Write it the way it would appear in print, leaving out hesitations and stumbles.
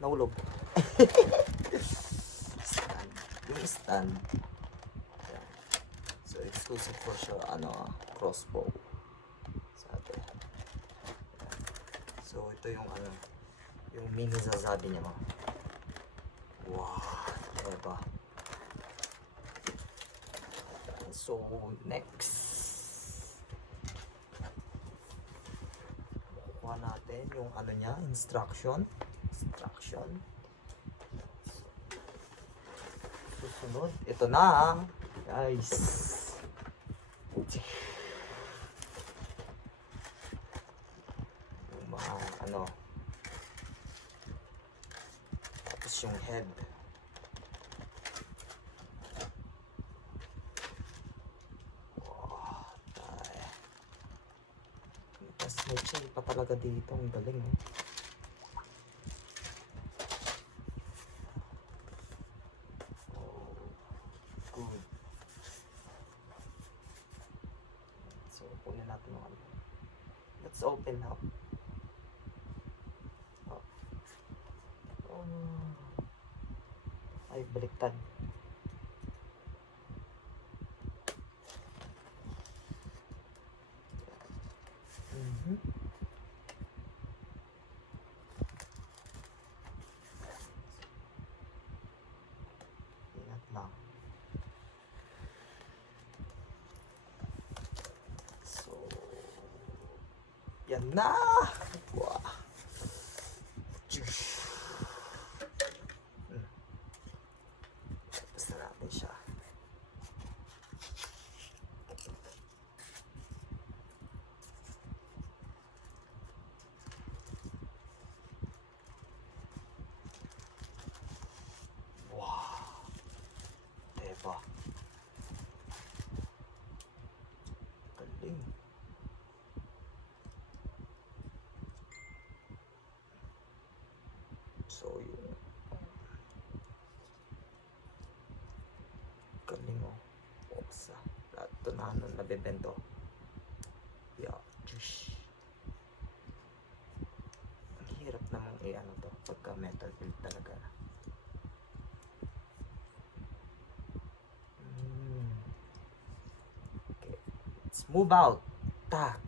Nahulog. Stand. Yung stand. Ayan. So, exclusive for sure, crossbow. Sabi. So, ito yung yung mini Zazabi niya, no? Wow. Diba? So, next. Kuha natin yung niya, instruction. Susunod, ito na guys. Yung mga tapos yung head. Wow, tapos may chain pa talaga dito, ang galing, eh. So, kunin natin yung let's open now. Ay, baliktad. Ingat lang. So, yan na! Wow! Basta natin siya. Wow! Diba? Galing. So, yung galing mo. Sa lahat ito na nabibento. Yeah, jush. Ang hirap namang i-ano to pagka metal build talaga. Okay, let's move out. Tak.